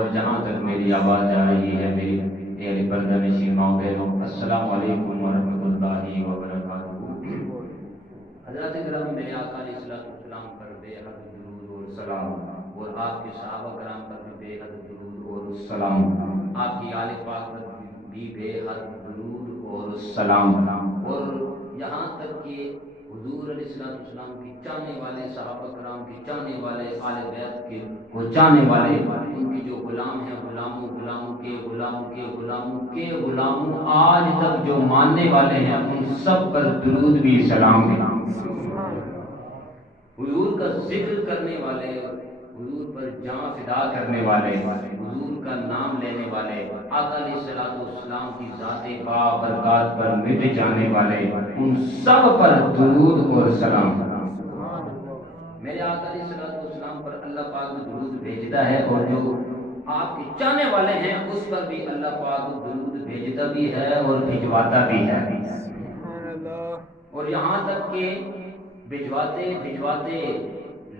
اور جہاں تک میری آواز جا رہی ہے میری اہل پردہ نشین ماؤں بہنوں، السلام علیکم ورحمۃ اللہ وبرکاتہ۔ حضرات کرام، میرے آقا علیہ السلام پر بے حد درود اور سلام، اور آپ کے صحابہ کرام پر بھی بے حد درود اور سلام، آپ کی آل پاک پر بھی بے حد درود اور سلام، اور یہاں تک کہ حضور علیہ السلام کی چاہنے والے صحابہ کرام کی چاہنے والے آل بیت کے وہ چاہنے والے ان کے جو غلام ہیں، غلاموں کے غلاموں کے غلاموں کے غلاموں آج تک جو ماننے والے ہیں، ان سب پر درود بھی سلام ہے۔ حضور کا ذکر کرنے والے، حضور پر جان فدا کرنے والے، حضور کا نام لینے والے، آقا علیہ السلام کی ذات بابرکات پر مٹ جانے والے، ان سب پر درود اور سلام۔ میرے آقا علیہ السلام پر اللہ پاک درود بھیجتا ہے، اور جو آپ کے چاہنے والے ہیں اس پر بھی اللہ پاک درود بھیجتا بھی ہے اور بھجواتا بھی ہے، اور یہاں تک کہ بھجواتے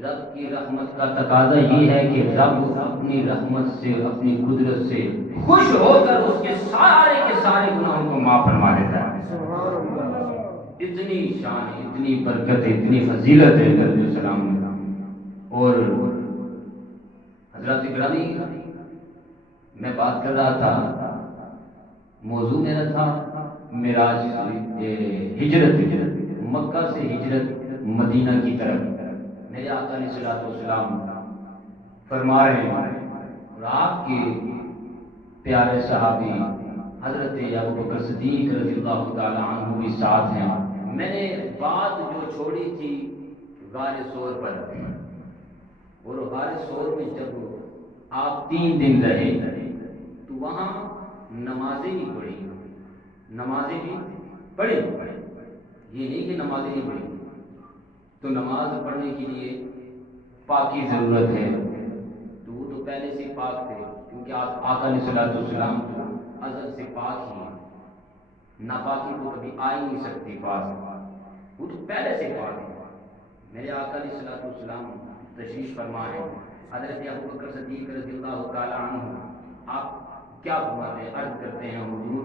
رب کی رحمت کا تقاضا یہ ہے کہ رب اپنی رحمت سے، اپنی قدرت سے خوش ہو کر اس کے سارے گناہوں کو معاف فرما دیتا ہے۔ اتنی شان، اتنی برکت، اتنی فضیلت ہے درود السلام میں۔ اور حضرات گرامی، میں بات کر رہا تھا، موضوع میرا تھا معراج، ہجرت، مکہ سے ہجرت مدینہ کی طرف۔ میرے آقا علیہ السلام فرما رہے ہیں، اور آپ کے پیارے صحابی حضرت ابوبکر صدیق رضی اللہ تعالی عنہ بھی ساتھ ہیں۔ میں نے بات جو چھوڑی تھی غار ثور پر، اور غار ثور میں جب آپ 3 دن رہے تو وہاں نمازیں بھی پڑھی، نمازیں بھی پڑھی، یہ نہیں کہ نمازیں نہیں پڑھی، تو نماز پڑھنے کے لیے پاک کی ضرورت ہے، تو وہ تو پہلے سے پاک تھے، کیونکہ آپ آقا علیہ السلام تو ازل سے پاک ہی ہیں، ناپاکی تو کبھی آ ہی نہیں سکتی پاک، وہ تو پہلے سے پاک ہے۔ میرے آقا علیہ السلام تشریف فرما ہے، حضرت ابوبکر صدیق رضی اللہ تعالی عنہ آپ کیا فرماتے ہیں، عرض کرتے ہیں حضور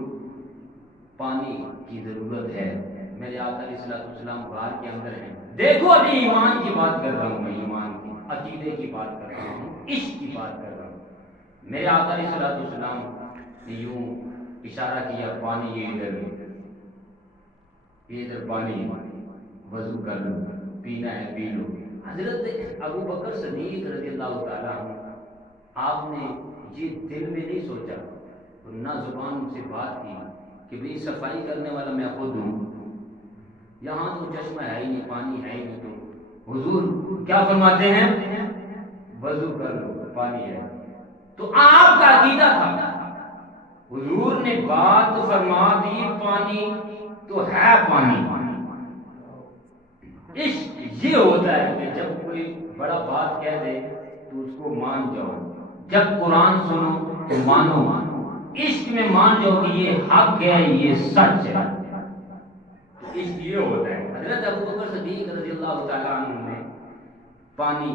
پانی کی ضرورت ہے۔ میرے آقا علیہ السلام غار کے اندر ہیں، دیکھو ابھی ایمان کی بات کر رہا ہوں، میں ایمان کی، عقیدے کی بات کر رہا ہوں، عشق کی بات کر رہا ہوں۔ میرے آقا علیہ السلام نے یوں اشارہ کیا، پانی یہ ادھر پانی، وضو کر لو، پینا ہے پی لو۔ حضرت ابوبکر صدیق رضی اللہ تعالیٰ عنہ آپ نے یہ دل میں نہیں سوچا، نہ زبان سے بات کی کہ بھئی صفائی کرنے والا میں خود ہوں، یہاں تو چشمہ ہے ہی نہیں، پانی ہے ہی نہیں، تو حضور کیا فرماتے ہیں، وضو کر لو، پانی ہے۔ تو آپ کا عقیدہ تھا، حضور نے بات فرما دی، پانی تو ہے پانی۔ عشق یہ ہوتا ہے کہ جب کوئی بڑا بات کہہ دے تو اس کو مان جاؤ، جب قرآن سنو تو مانو، عشق میں مان جاؤ کہ یہ حق ہے، یہ سچ ہے، عشق یہ ہوتا ہے۔ حضرت ابوبکر صدیق رضی اللہ تعالیٰ عنہ نے پانی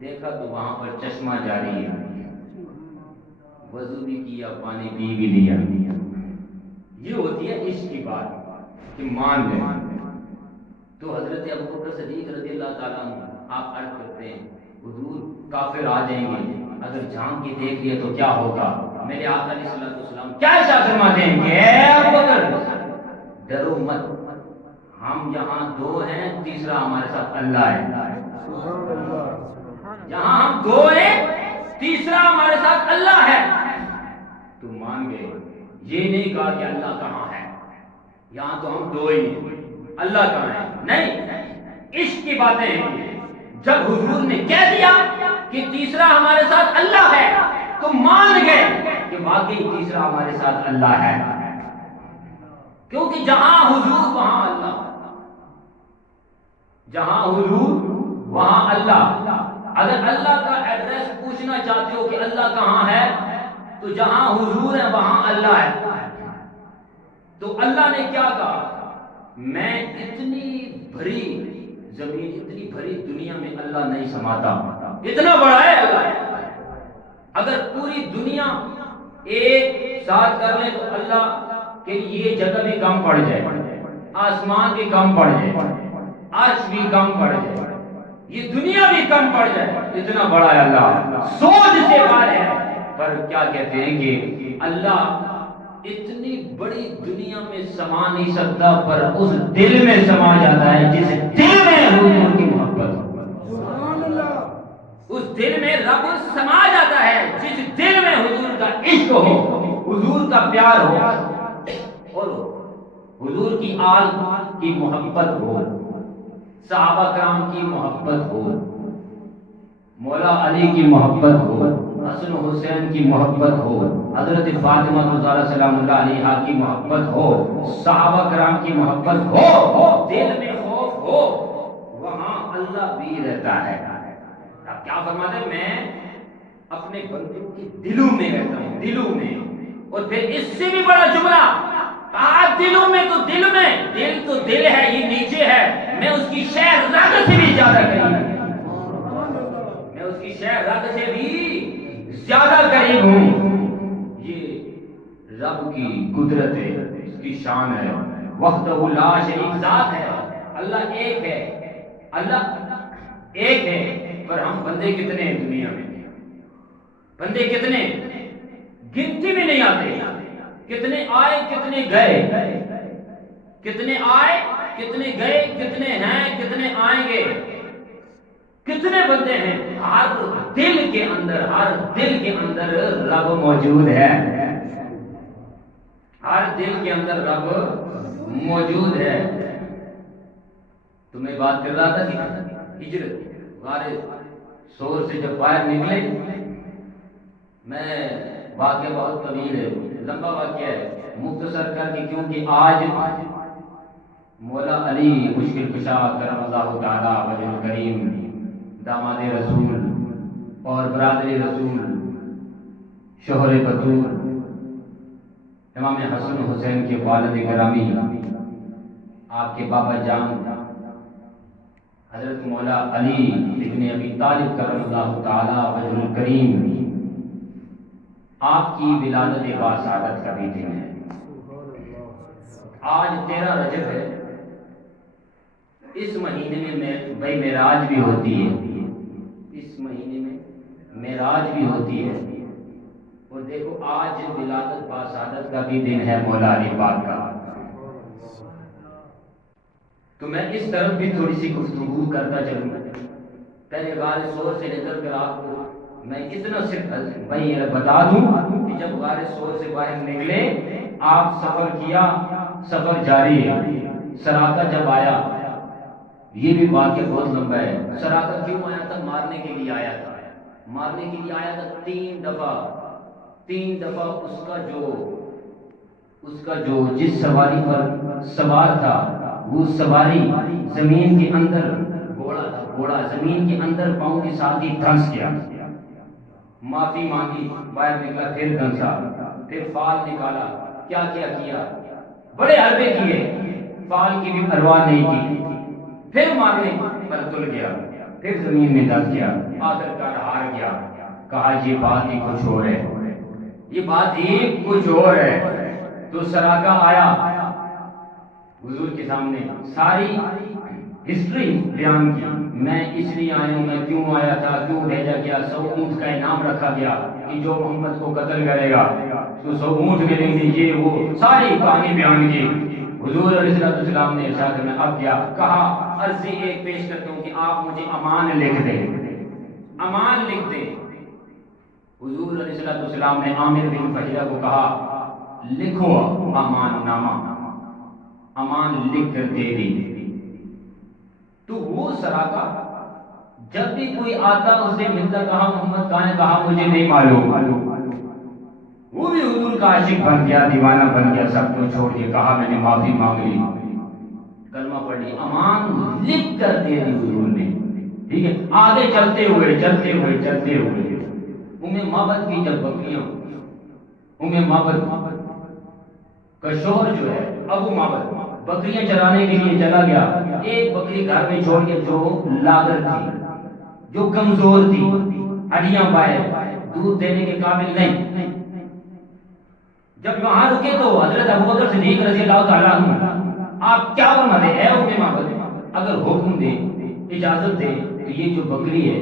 دیکھا تو وہاں پر چشمہ جاری ہے، وضو بھی کیا، پانی پی بھی لیا۔ یہ ہوتی ہے عشق کی بات کہ مان لیں۔ تو حضرت ابوبکر صدیق رضی اللہ تعالیٰ عنہ آپ عرض کرتے ہیں، حضور کافر آ جائیں گے، اگر جھانک کے دیکھ لیا تو کیا ہوگا؟ میرے آقا علیہ السلام کیا ارشاد فرماتے ہیں کہ اے ابوبکر ڈرو مت، ہم یہاں 2 ہیں، تیسرا ہمارے ساتھ اللہ ہے، یہاں ہم 2 ہیں، تیسرا ہمارے ساتھ اللہ ہے۔ تو مان گئے، یہ نہیں کہا کہ اللہ کہاں ہے، یہاں تو ہم 2 ہی ہیں، اللہ کہاں ہے، نہیں، عشق کی باتیں ہیں۔ جب حضور نے کہہ دیا کہ تیسرا ہمارے ساتھ اللہ ہے تو مان گئے کہ واقعی تیسرا ہمارے ساتھ اللہ ہے، کیونکہ جہاں حضور وہاں اللہ، جہاں حضور وہاں اللہ۔ اگر اللہ کا ایڈریس پوچھنا چاہتے ہو کہ اللہ کہاں ہے تو جہاں حضور ہے وہاں اللہ ہے۔ تو اللہ نے کیا کہا، میں اتنی بھری زمین، اتنی بھری دنیا میں اللہ نہیں سماتا، اتنا بڑا ہے اللہ۔ اگر پوری دنیا ایک ساتھ کر لیں تو اللہ کہ یہ جگہ بھی کم پڑ جائے، آسمان بھی کم پڑ جائے، عرش بھی کم پڑ جائے، یہ دنیا بھی کم پڑ جائے، اتنا بڑا ہے اللہ، سوچ سے باہر ہے۔ پر کیا کہتے ہیں کہ اللہ اتنی بڑی دنیا میں سما نہیں سکتا، پر اس دل میں سما جاتا ہے جس دل میں حضور کی محبت ہو، اس دل میں رب سما جاتا ہے جس دل میں حضور کا عشق ہو، حضور کا پیار ہو، اور حضور کی آل کی محبت ہو، صحابہ کرام کی محبت ہو، مولا علی کی محبت ہو، حسن حسین کی محبت ہو، حضرت فاطمہ زہرا سلام اللہ علیہا کی محبت ہو، صحابہ کرام کی محبت ہو، دل میں خوف ہو، وہاں اللہ بھی رہتا ہے۔ اب کیا فرماتے ہیں؟ میں اپنے بندوں کے دلوں میں رہتا ہوں، دلوں میں۔ اور پھر اس سے بھی بڑا جملہ کہا، دلوں میں تو دل میں، دل تو دل ہے، یہ نیچے ہے، میں اس کی شہ رگ سے بھی زیادہ قریب ہوں، میں اس کی شہ رگ سے بھی زیادہ قریب ہوں۔ یہ رب کی قدرت ہے، اس کی شان ہے، وحدہ لا شریک ذات ہے، اللہ ایک ہے، اللہ ایک ہے، پر ہم بندے کتنے ہیں دنیا میں؟ بندے کتنے؟ گنتی میں نہیں آتے، کتنے آئے کتنے گئے، کتنے آئے کتنے گئے، کتنے ہیں کتنے آئیں گے، کتنے بندے ہیں؟ ہر دل کے اندر، ہر دل کے اندر رب موجود ہے، ہر دل کے اندر رب موجود ہے۔ تو میں بات کر رہا تھا کہ ہجرت غار سور سے جب باہر نکلے، میں واقعہ بہت طویل ہے، لمبا واقعہ ہے، مختصر کر کے، کیونکہ آج مولا علی مشکل کشا کرم اللہ تعالی وجہ الکریم، داماد رسول اور برادر رسول، شوہر بطول، امام حسن حسین کے والد گرامی، آپ کے بابا جان حضرت مولا علی ابن ابی طالب کرم اللہ تعالی وجہ الکریم، آپ کی ولادت باسعادت کا بھی دن ہے۔ آج 13 رجب ہے، اس مہینے میں بھائی معراج بھی ہوتی ہے، اس مہینے میں معراج بھی ہوتی ہے، اور دیکھو آج ولادت باسعادت کا بھی دن ہے مولا علی پاک کا۔ تو میں اس طرف بھی تھوڑی سی گفتگو کرتا چلوں، پہلے غار سور سے لے کر آپ کو میں اتنا صرف بھائی بتا دوں کہ جب غار سور سے باہر نکلے، آپ سفر کیا، سفر جاری ہے، سراقہ جب آیا، یہ بھی واقعہ بہت لمبا ہے۔ سراقہ کیوں آیا تھا؟ مارنے کے لیے آیا تھا، مارنے کے لیے آیا تھا، 3 دفعہ اس کا جو جس سواری پر سوار تھا، وہ سواری زمین کے اندر، گھوڑا تھا، گھوڑا زمین کے اندر پاؤں کے ساتھ ہی دھنس گیا، معافی مانگی، باہر نکلا، پھر دھنسا، پھر فال نکالا، کیا کیا، بڑے حربے کیے، فال کی بھی پرواہ نہیں کی، پھر مارنے پر تل گیا، پھر زمین میں دھنس گیا، آخر کار ہار گیا، کہا یہ بات ہی کچھ اور ہے، یہ بات ہی کچھ اور ہے۔ تو سراقہ آیا حضور کے سامنے، ساری ہسٹری بیان کی، میں اس لیے آیا ہوں، میں کیوں آیا تھا، کیوں بھیجا گیا، 100 اونٹ کا انعام رکھا گیا کہ جو محمد کو قتل کرے گا تو 100 اونٹ ملیں گے، یہ وہ ساری کہانی بیان کی۔ حضور علیہ السلام نے ارشاد میں اب کیا کہا، عرضی ایک پیش کرتا ہوں کہ آپ مجھے امان لکھ دیں، امان لکھ دیں۔ حضور علیہ السلام نے عامر بن فہیرہ کو کہا، لکھو امان نامہ، امان لکھ کر دے دی۔ تو وہ سراقہ جب بھی کوئی آتا اسے ملتا، کہا محمد کہاں ہے، کہا مجھے نہیں معلوم۔ وہ بھی حضور کا عاشق بن گیا، دیوانہ بن گیا، سب کو چھوڑ کے کہا میں نے معافی مانگ لی، کلمہ پڑھ لی، امان لکھ کر دے دی حضور نے۔ ٹھیک ہے، آگے چلتے ہوئے معبد کی جب بکریاں، معبد کا شوہر جو ہے ابو معبد بکریاں چرانے کے لیے چلا گیا، ایک بکری گھر میں چھوڑ کے جو لاغر تھی، جو کمزور تھی، ہڈیاں پائے، دودھ دینے کے قابل نہیں. جب وہاں رکے تو حضرت ابوبکر صدیق رضی اللہ تعالیٰ عنہ آپ کیا فرماتے ہیں؟ اے ام معبد، اگر حکم دے، اجازت دے تو یہ جو بکری ہے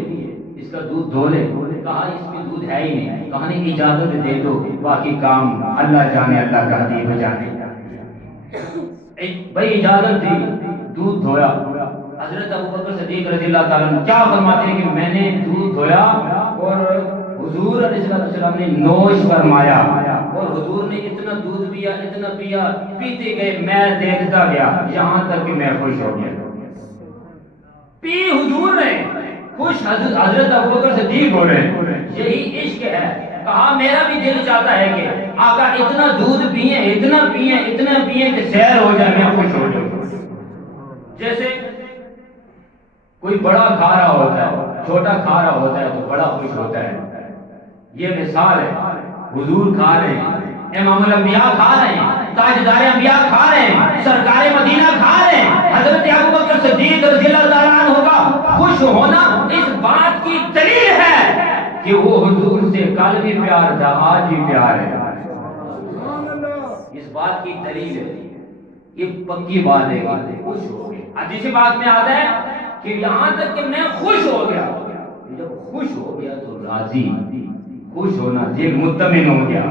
اس کا دودھ دھو لے. کہا اس میں دودھ ہے ہی نہیں. کہا نہیں اجازت دے دو، باقی کام اللہ جانے، اللہ کا حبیب جانے. بھائی اجازت دی، دودھ دھویا. حضرت ابوبکر صدیق رضی اللہ تعالیٰ عنہ کیا فرماتے ہیں کہ میں نے دودھ دھویا اور حضور علیہ السلام نے نوش فرمایا، اور حضور نے اتنا دودھ پیا، اتنا پیا، پیتے گئے، میں دیکھتا گیا یہاں تک کہ میں خوش ہو گیا. پی حضور نے، خوش حضرت ابوبکر صدیق ہو رہے ہیں. یہی عشق ہے. کہا میرا بھی دل چاہتا ہے کہ آقا اتنا دودھ پیئیں، اتنا پیئیں، اتنا پیئیں کہ سیر ہو جائے، میں خوش ہو جاؤں. جیسے کوئی بڑا کھا رہا ہوتا ہے، چھوٹا کھا رہا ہوتا ہے تو بڑا خوش ہوتا ہے. یہ مثال ہے. حضور کھا رہے ہیں، امام الانبیاء کھا رہے ہیں، تاجدار انبیاء کھا رہے ہیں، سرکار مدینہ کھا رہے ہیں. حضرت ابوبکر صدیق رضی اللہ تعالیٰ عنہ کا خوش ہونا اس بات کی دلیل ہے کہ وہ حضور سے کل بھی پیار تھا، آج بھی پیار ہے. اس بات کی دلیل ہے. یہ پکی بات ہے کہ خوش ہو گئے. حدیث بات میں آتا ہے کہ یہاں تک کہ میں خوش ہو گیا. جب خوش ہو گیا تو راضی، خوش ہونا، دل مطمئن ہو گیا.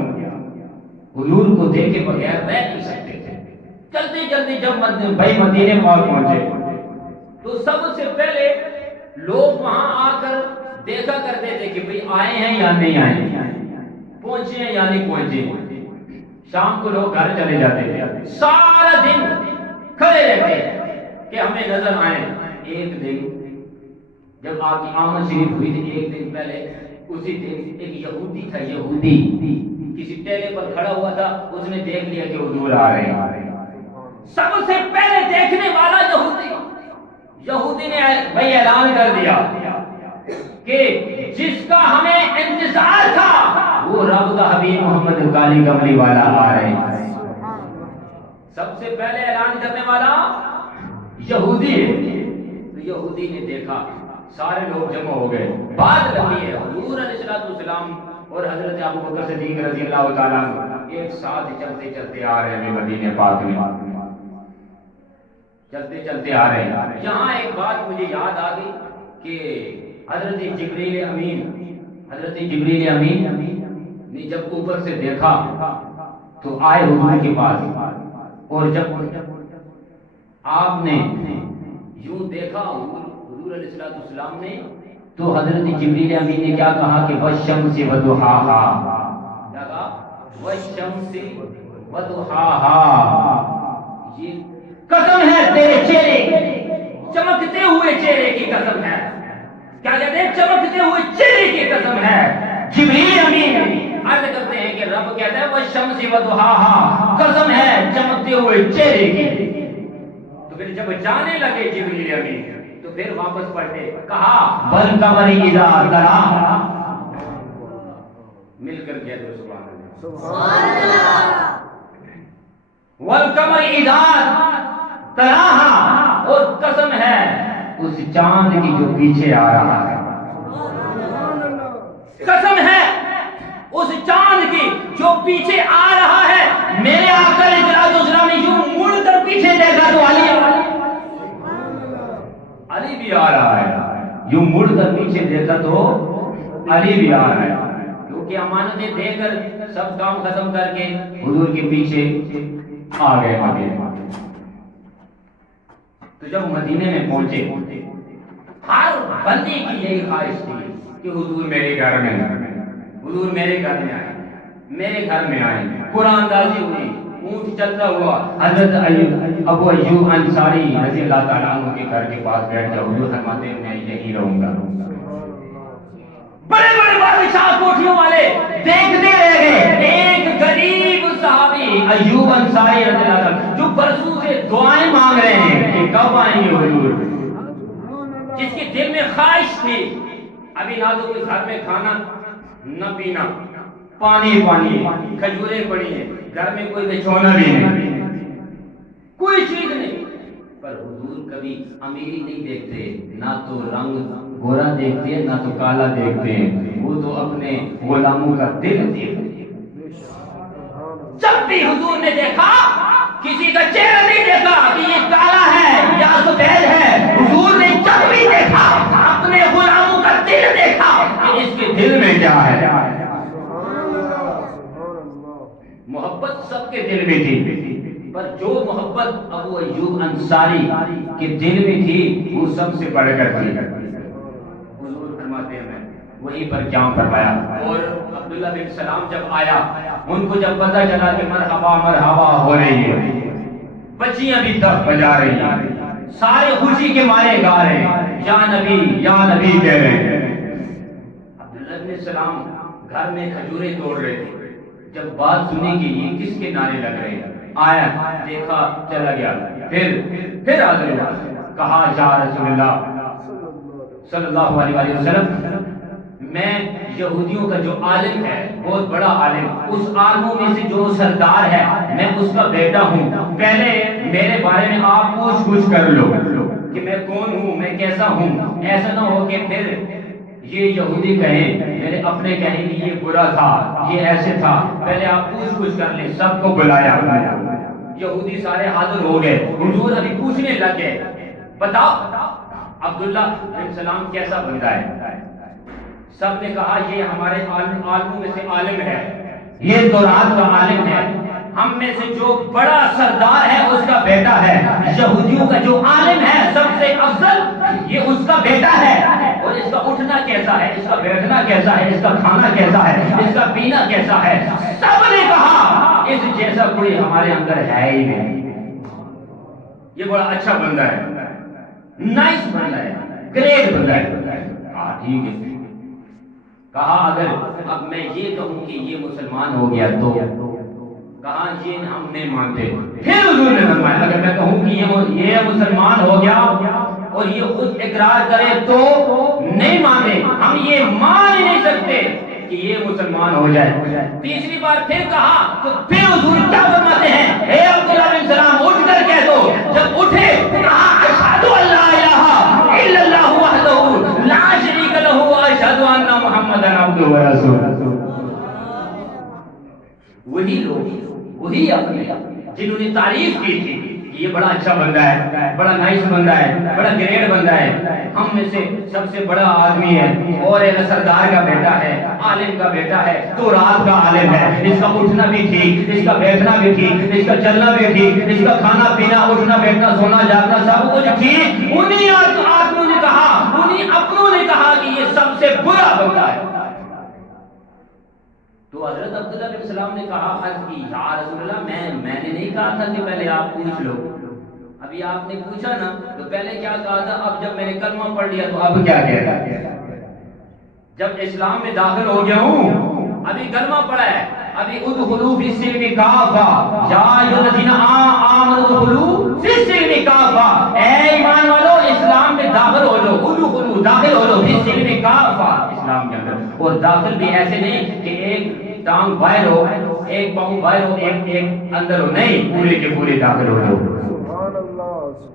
حضور کو دیکھے بغیر رہ نہیں سکتے تھے. جلدی جلدی جب بھائی مدینے پاک پہنچے تو سب سے پہلے لوگ وہاں آ کر دیکھا کرتے تھے کہ بھئی آئے ہیں یا نہیں آئے، پہنچے ہیں یا نہیں پہنچے. شام کو لوگ گھر چلے جاتے تھے، سارا دن کھڑے رہتے کہ ہمیں نظر آئے. ایک دن جب آپ کی آمد شریف ہوئی تھی، ایک دن پہلے، اسی دن ایک یہودی تھا، یہودی کسی ٹیلے پر کھڑا ہوا تھا. اس نے دیکھ لیا کہ حضور آ رہے ہیں. سب سے پہلے دیکھنے والا یہودی نے بھائی اعلان کر دیا کہ جس کا ہمیں انتظار تھا وہ رب کا حبیب محمد کالی کملی والا آ رہے ہیں. سب سے پہلے اعلان کرنے والا یہودی ہے. تو یہودی نے دیکھا، سارے لوگ جمع ہو گئے. بات لگی ہے حضور علیہ السلام اور حضرت ابوبکر صدیق رضی اللہ تعالیٰ عنہ ایک ساتھ چلتے چلتے آ رہے ہیں مدینے پاک میں، چلتے چلتے آ رہے ہیں. یہاں ایک بات مجھے یاد آ گئی کہ حضرت جبریل امین نے جب اوپر سے دیکھا تو آئے حضور کے پاس، اور جب آپ نے یوں دیکھا حضور علیہ السلام نے تو حضرت جبریل امین نے کیا کہا کہ والشمس وضحاہا. کیا کہا؟ والشمس وضحاہا. یہ قسم ہے تیرے چہرے، چمکتے ہوئے چہرے کی قسم ہے. کیا کہتے ہیں؟ چمکتے ہوئے چہرے کی قسم ہے. جبریل امین عرض کرتے ہیں کہ رب کہتا ہے والشمس وضحاہا، قسم ہے چمکتے ہوئے چہرے کی. تو پھر جب جانے لگے جبریل امین تو پھر واپس پلٹے، کہا والقمر اذا تلاہا. مل کر کہہ دو سبحان اللہ. والقمر اذا تلاہا، اور قسم ہے اس چاند کی جو پیچھے آ رہا ہے. قسم ہے اس چاند کی جو پیچھے آ رہا ہے. میرے آقا علیہ السلام نے یوں مڑ کر پیچھے دیکھا تو علی بھی آ رہا ہے. یوں مڑ کر پیچھے دیکھا تو علی بھی آ رہا ہے. کیونکہ امانتیں دے کر سب کام ختم کر کے حضور کے پیچھے آ گئے مدینے. تو جب مدینے میں پہنچے ہر بندے کی یہی خواہش تھی کہ حضور میرے گھر میں آئے، حضور میرے گھر میں آئے، میرے گھر میں آئے. قرآن دازی ہوئی، اونٹ چلتا ہوا. حضرت ابو ایوب انصاری رضی اللہ تعالیٰ عنہ کے گھر کے پاس بیٹھ جاؤ. حضور فرماتے ہیں میں یہیں رہوں گا. بڑے بڑے بادشاہ کوٹھیوں والے دیکھتے رہ گئے. ایک غریب صحابی ایوب انصاری رضی اللہ عنہ جو برسوں سے دعائیں مانگ رہے ہیں کہ کب آئیں گے حضور، جس کے دل میں خواہش تھی ابھی نہ تو کوئی گھر میں کھانا نہ پینا، پانی کھجوریں پڑی ہیں، گھر میں کوئی بچھونا بھی نہیں، کوئی چیز نہیں. پر حضور کبھی امیری نہیں دیکھتے، نہ تو رنگ گورا دیکھتے ہیں نہ تو کالا دیکھتے ہیں، وہ تو اپنے غلاموں کا دل دیکھتے ہیں۔ جب بھی حضور نے دیکھا کسی کا چہرہ نہیں دیکھا کہ یہ کالا ہے یا سفید ہے، حضور نے جب بھی دیکھا اپنے غلاموں کا دل دیکھا کہ اس کے دل میں کیا ہے۔ محبت سب کے دل میں تھی، پر جو محبت ابو ایوب انصاری کے دل میں تھی وہ سب سے بڑھ کر تھی۔ حضور فرماتے ہیں وہیں پر قیام فرمایا، اور عبداللہ بن سلام جب آیا، ان کو جب پتہ چلا کہ مرحبا مرحبا ہو رہی ہے، بچیاں بھی دف بجا رہی ہیں، سارے خوشی کے مارے گا رہے ہیں، یا نبی کہہ رہے ہیں۔ عبداللہ بن سلام گھر میں کھجوریں توڑ رہے تھے، جب بات سنی کہ یہ کس کے نعرے لگ رہے ہیں، آیا دیکھا چلا گیا، پھر حاضر ہوا، کہا یا رسول اللہ صلی اللہ علیہ وسلم، میں یہودیوں کا جو عالم ہے بہت بڑا عالم، اس عالموں میں سے جو سردار ہے میں اس کا بیٹا ہوں، پہلے میرے بارے میں آپ پوچھ کر لو کہ میں کون ہوں، میں کیسا ہوں، ایسا نہ ہو کہ پھر یہ یہودی کہیں، میرے اپنے کہیں کہ یہ برا تھا، یہ ایسے تھا، پہلے آپ پوچھ کر لیں۔ سب کو بلایا، یہودی سارے حاضر ہو گئے، حضور ابھی پوچھنے لگ گئے، بتاؤ عبداللہ بن سلام کیسا بندہ ہے؟ سب نے کہا یہ ہمارے عالموں میں سے عالم ہے، یہ تورات کا عالم ہے، ہم میں سے جو بڑا سردار ہے اس کا بیٹا ہے، یہودیوں کا جو عالم ہے سب سے افضل یہ اس کا بیٹا ہے، اور اس کا اٹھنا کیسا ہے، اس کا بیٹھنا کیسا ہے، اس کا کھانا کیسا ہے، اس کا پینا کیسا ہے، سب نے کہا اس جیسا کوئی ہمارے اندر ہے ہی نہیں، یہ بڑا اچھا بندہ ہے، نائس بندہ ہے، گریٹ بندہ ہے۔ ٹھیک ہے، کہا اگر اب میں یہ کہوں کہ یہ مسلمان ہو گیا تو، کہا یہ ہم نہیں مانتے۔ پھر حضور نے فرمایا اگر میں کہوں کہ یہ مسلمان ہو گیا اور یہ خود اقرار کرے تو نہیں مانتے، ہم یہ مان ہی نہیں سکتے کہ یہ مسلمان ہو جائے۔ تیسری بار پھر کہا تو پھر حضور کیا فرماتے ہیں، اے عبداللہ بن سلام اٹھ کر کہہ دو۔ جب اٹھے کہا اشہد ان لا الہ الا اللہ وحدہ لا شریک لہ واشہد ان محمدا عبدہ ورسولہ۔ وہی لوگ، وہی اپنے جنہوں نے تعریف کی تھی کہ یہ بڑا اچھا بندہ ہے، بڑا نائس بندہ ہے، بڑا گریٹ بندہ ہے، ہم میں سے سب سے بڑا آدمی ہے، اور ایک سردار کا بیٹا ہے، عالم کا بیٹا ہے، تو رات کا عالم ہے، اس کا اٹھنا بھی ٹھیک، اس کا بیٹھنا بھی ٹھیک، اس کا چلنا بھی ٹھیک، اس کا کھانا پینا اٹھنا بیٹھنا سونا جاگنا سب کچھ ٹھیک، انہی آدمیوں نے کہا، انہی اپنوں نے کہا کہ یہ سب سے برا بندہ ہے۔ تو حضرت عبداللہ بن سلام نے کہا عرض کی یا رسول اللہ میں نے نہیں کہا تھا کہ پہلے آپ پوچھ لو، ابھی آپ نے پوچھا نا تو پہلے کیا کہا تھا، اب جب میں نے کلمہ پڑھ لیا تو اب کیا کہتا ہے، جب اسلام میں داخل ہو گیا ہوں، ابھی کلمہ پڑھا ہے، ابھی ادخلوا فی السلم کافہ یا ایھا الذین آمنوا ادخلوا فی السلم کافہ، اے ایمان والو اسلام میں داخل ہو جاؤ، ادخلوا داخل ہو جاؤ فی السلم کافہ، اسلام کے اندر، اور داخل بھی ایسے نہیں کہ ایک ٹانگ باہر ہو، ایک پاؤں باہر ہو، ایک اندر ہو، نہیں، پورے کے پورے داخل ہو جاؤ۔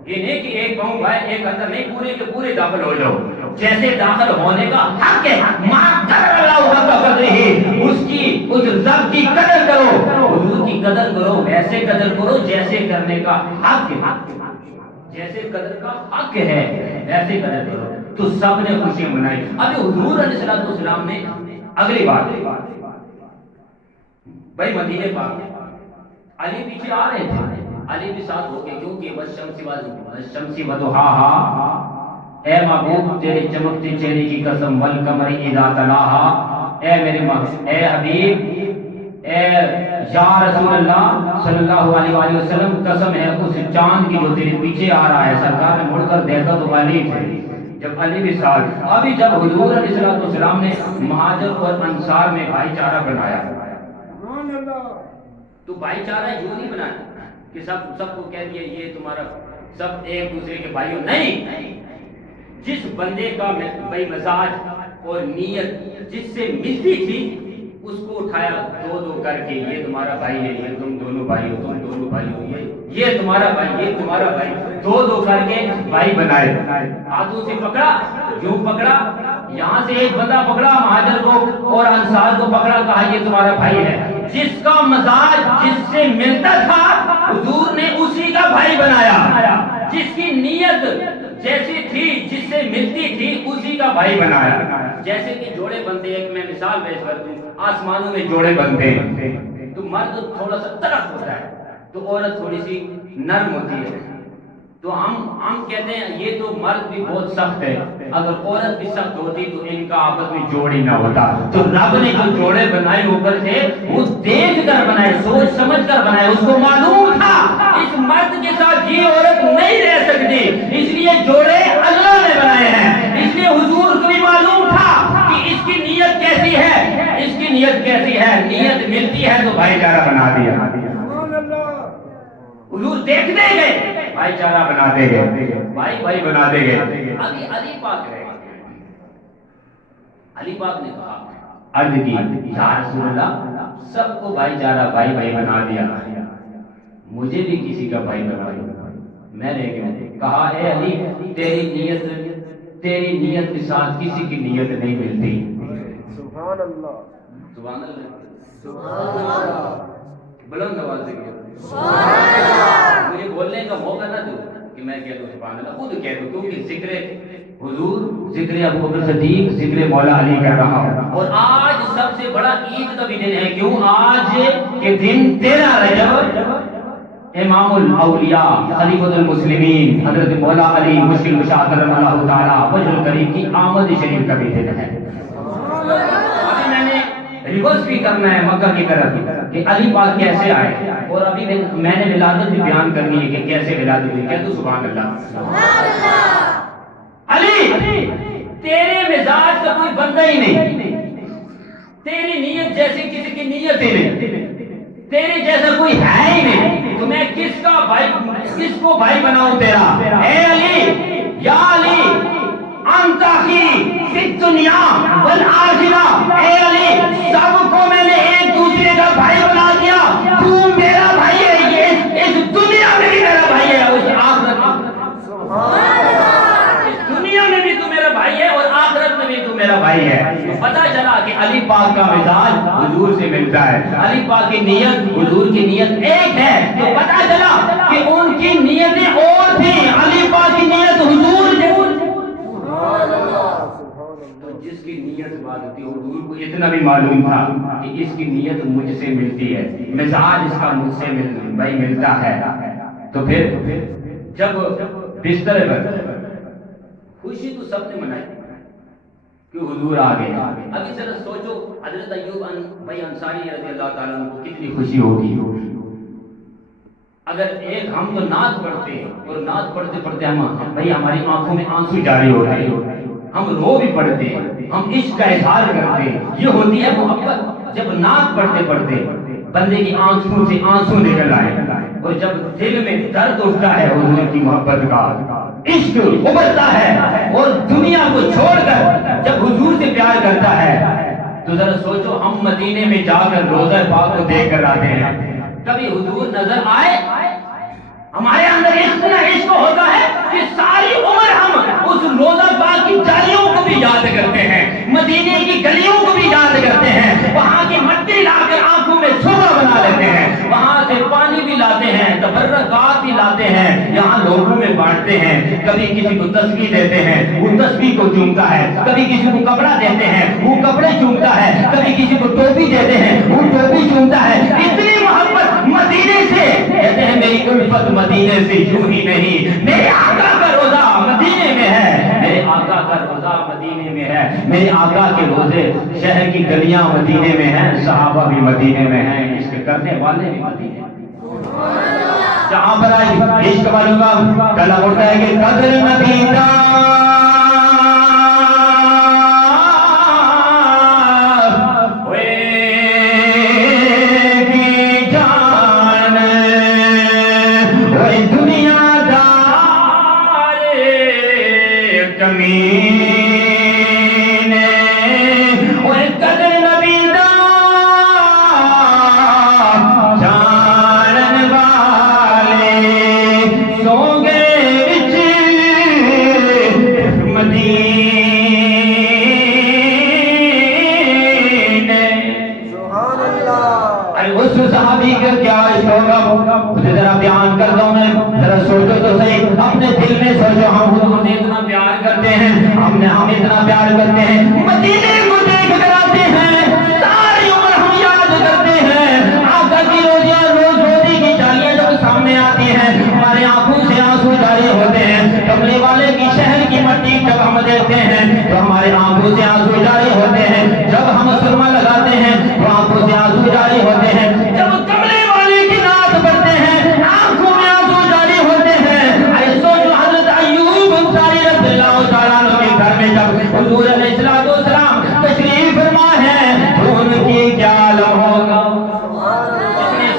یہ نہیں کہ ایک پاؤں باہر ایک اندر، نہیں، پورے کے پورے داخل ہو جاؤ۔ جیسے داخل ہونے کا حق ہے، ما قدر اللہ حق قدرہ، اس کی اس رب کی قدر کرو، حضور کی قدر کرو، ویسے قدر کرو جیسے کرنے کا حق ہے، جیسے قدر کا حق ہے ویسے قدر کرو۔ تو سب نے خوشی منائی۔ ابھی حضور علیہ السلام نے اگلی بات بھائی مدینے پاک میں علی پیچھے آ رہے تھے، علی بھی ساتھ ہو گئے، کیونکہ والشمس وضحاہا، اے محبوب تیرے چمکتے چہرے کی قسم، والقمر اذا تلاہا، اے میرے اے حبیب، اے یا رسول اللہ صلی اللہ علیہ وآلہ وسلم، قسم ہے اس چاند کی جو تیرے پیچھے آ رہا ہے۔ سرکار نے مڑ کر دیکھا تو علی تھے، جب علی بھی ساتھ، ابھی جب حضور علیہ السلام نے مہاجر اور انصار میں بھائی چارہ بنایا، تو بھائی چارہ یوں نہیں بنایا کہ سب کو کہہ دیا یہ تمہارا سب ایک دوسرے کے بھائیوں، نہیں، جس بندے کا بھائی مزاج اور نیت جس سے ملتی تھی اس کو اٹھایا دو دو کر کے، یہ تمہارا بھائی ہے، یہ تم دونوں بھائی ہو، تم دونوں بھائی ہو، یہ تمہارا بھائی، یہ تمہارا بھائی، دو دو کر کے بھائی بنائے۔ ہاتھوں سے پکڑا، یوں پکڑا، یہاں سے ایک بندہ پکڑا مہاجر کو اور انصار کو پکڑا، کہا یہ تمہارا بھائی ہے۔ جس کا مزاج جس سے ملتا تھا حضور نے اسی کا بھائی بنایا، جس کی نیت جیسی تھی جس سے ملتی تھی اسی کا بھائی بنایا۔ جیسے کہ جوڑے بنتے، ایک میں مثال پیش کر دوں، آسمانوں میں جوڑے بنتے ہیں تو مرد تھوڑا سا تڑک ہوتا ہے تو عورت تھوڑی سی نرم ہوتی ہے، تو ہم کہتے ہیں یہ تو مرد بھی بہت سخت ہے، اگر عورت بھی سخت ہوتی تو ان کا آپس میں جوڑ ہی نہ ہوتا۔ تو رب نے جو جوڑے بنائے اوپر سے وہ دیکھ کر بنائے، سوچ سمجھ کر بنائے، اس کو معلوم تھا اس مرد کے ساتھ یہ عورت نہیں رہ سکتی، اس لیے جوڑے اللہ نے بنائے ہیں۔ اس لیے حضور کو بھی معلوم تھا کہ اس کی نیت کیسی ہے، اس کی نیت کیسی ہے، نیت ملتی ہے تو بھائی چارہ بنا دیا۔ حضور دیکھتے گئے، بھائی چارہ بناتے گئے، بھائی بھائی بناتے گئے۔ ابھی علی پاک رہے، علی پاک نے کہا، عرض کی یا رسول اللہ سب کو بھائی چارہ بھائی بھائی بنا دیا، مجھے بھی کسی کا بھائی بنا دیا، میں نے کہا اے علی تیری نیت کے ساتھ کسی کی نیت نہیں ملتی۔ سبحان اللہ، سبحان اللہ، سبحان اللہ، بلند آواز سے مجھے بولنے کا موقع نہ دو کہ میں کہہ دوں سبحان اللہ، خود کہہ دوں، کیونکہ ذکر حضور، ذکر ابوبکر صدیق، ذکر مولا علی کر رہا ہوں۔ اور آج سب سے بڑا عید کا بھی دن ہے، کیوں؟ آج کے دن 13 رجب امام الاولیاء خلیفۃ المسلمین حضرت مولا علی مشکل کشا کرم اللہ تعالی وجہ الکریم کی آمد شریف کا بھی دن ہے۔ ابھی میں نے ریورس بھی کرنا ہے مکہ کی طرف کہ علی پاک کیسے آئے، اور ابھی میں نے ولادت بھی بیان کرنی ہے کہ کیسے ولادت ہوئی۔ کہہ تو سبحان اللہ۔ علی تیرے مزاج کا کوئی بندہ ہی نہیں، تیری نیت جیسی کسی کی نیت ہی نہیں، تیرے جیسا کوئی ہے ہی نہیں، تو میں کس کا بھائی، کس کو بھائی بناؤں تیرا؟ اے علی، یا علی انت اخی فی الدنیا والآخرہ، اے علی سب کو میں نے ایک دوسرے کا بھائی بنا دیا، تو میرا بھائی ہے، یہ اس دنیا میں بھی میرا بھائی ہے، اس آخرت دنیا میں بھی تو میرا بھائی ہے اور آخرت میں بھی تو میرا بھائی ہے۔ تو پتہ چلا کہ علی پاک کا مزاج حضور سے ملتا ہے، علی پاک کی نیت حضور کی نیت ایک ہے، تو پتہ چلا کہ ان کی نیتیں اور تھیں، علی پاک کی نیت حضور جس کی نیت بات ہوتی ہے، حضور کو اتنا بھی معلوم تھا کہ اس کی نیت مجھ سے ملتی ہے، مزاج اس کا مجھ سے ملتا ہے۔ تو پھر جب بستر پر خوشی تو سب نے منائی کہ حضور آ گئے، ابھی ذرا سوچو حضرت ایوب بھائی انصاری رضی اللہ تعالیٰ عنہ کو کتنی خوشی ہوگی اگر ایک ہم تو نعت پڑھتے ہیں اور نعت پڑھتے پڑھتے ہم بھائی ہماری آنکھوں میں آنسو جاری ہوتے ہیں، ہم رو بھی پڑھتے ہیں، ہم عشق کا اظہار کرتے ہیں، یہ ہوتی ہے محبت۔ جب نعت پڑھتے پڑھتے بندے کی آنکھوں سے آنسو نکل آئے اور جب دل میں درد اٹھتا ہے حضور کی محبت کا، عشق ابھرتا ہے اور دنیا کو چھوڑ کر جب حضور سے پیار کرتا ہے، تو ذرا سوچو ہم مدینے میں جا کر روضہ پاک کو دیکھ کر آتے ہیں، کبھی حضور نظر آئے؟ ہمارے اندر اتنا عشق ہوتا ہے کہ ساری عمر ہم اس روضہ پاک کی جالیوں کو بھی یاد کرتے ہیں، مدینے کی گلیوں کو بھی یاد کرتے ہیں، وہاں کی مٹی لا کر آنکھوں میں سرخ بنا لیتے ہیں، وہاں سے پانی بھی لاتے ہیں، تبرکات بھی لاتے ہیں، یہاں لوگوں میں بانٹتے ہیں، کبھی کسی کو تسبیح دیتے ہیں، وہ تسبیح کو چومتا ہے، کبھی کسی کو کپڑا دیتے ہیں، وہ کپڑے چومتا ہے، کبھی کسی کو ٹوپی دیتے ہیں، وہ ٹوپی چومتا ہے۔ اتنی محبت مدینے سے، کہتے ہیں میری الفت مدینے سے یوں ہی نہیں، میرے آقا کا روزہ مدینے میں ہے، میرے آقا کا روزہ مدینے میں ہے، میرے آقا کے روزے شہر کی گلیاں مدینے میں ہیں، صحابہ بھی مدینے میں ہیں، عشق کرنے والے بھی مدینے میں۔ جہاں پر آئی عشق والوں کا گلا اٹھتا ہے کہ قدر نبی دا اس صحابی کا کیا عشق ہوگا؟ مجھے ذرا بیان کر دو، میں ذرا سوچو تو صحیح، اپنے دل میں سوچو، ہم حضور سے اتنا پیار کرتے ہیں، ہم اتنا پیار کرتے ہیں، مدینے کو دیکھ کر آتے ہیں، ساری عمر ہم یاد کرتے ہیں، آقا کی روزیاں روز روزی کی چالیاں جب سامنے آتی ہیں ہمارے آنکھوں سے آنسو جاری ہوتے ہیں، کملے والے کی شہر کی مٹی جب ہم دیکھتے ہیں تو ہمارے آنکھوں سے آنسو جاری ہوتے ہیں، جب ہم سرما لگاتے ہیں تو آنکھوں سے آنسو جاری ہوتے ہیں، جب کملے والے کی نعت پڑھتے ہیں آنکھوں میں آنسو جاری ہوتے ہیں۔ ارے سوچو حضرت ایوب انصاری رضی اللہ تعالیٰ عنہ کے گھر میں جب حضور علیہ السلام تشریف فرما ہے تو ان کی کیا عالم ہوگا؟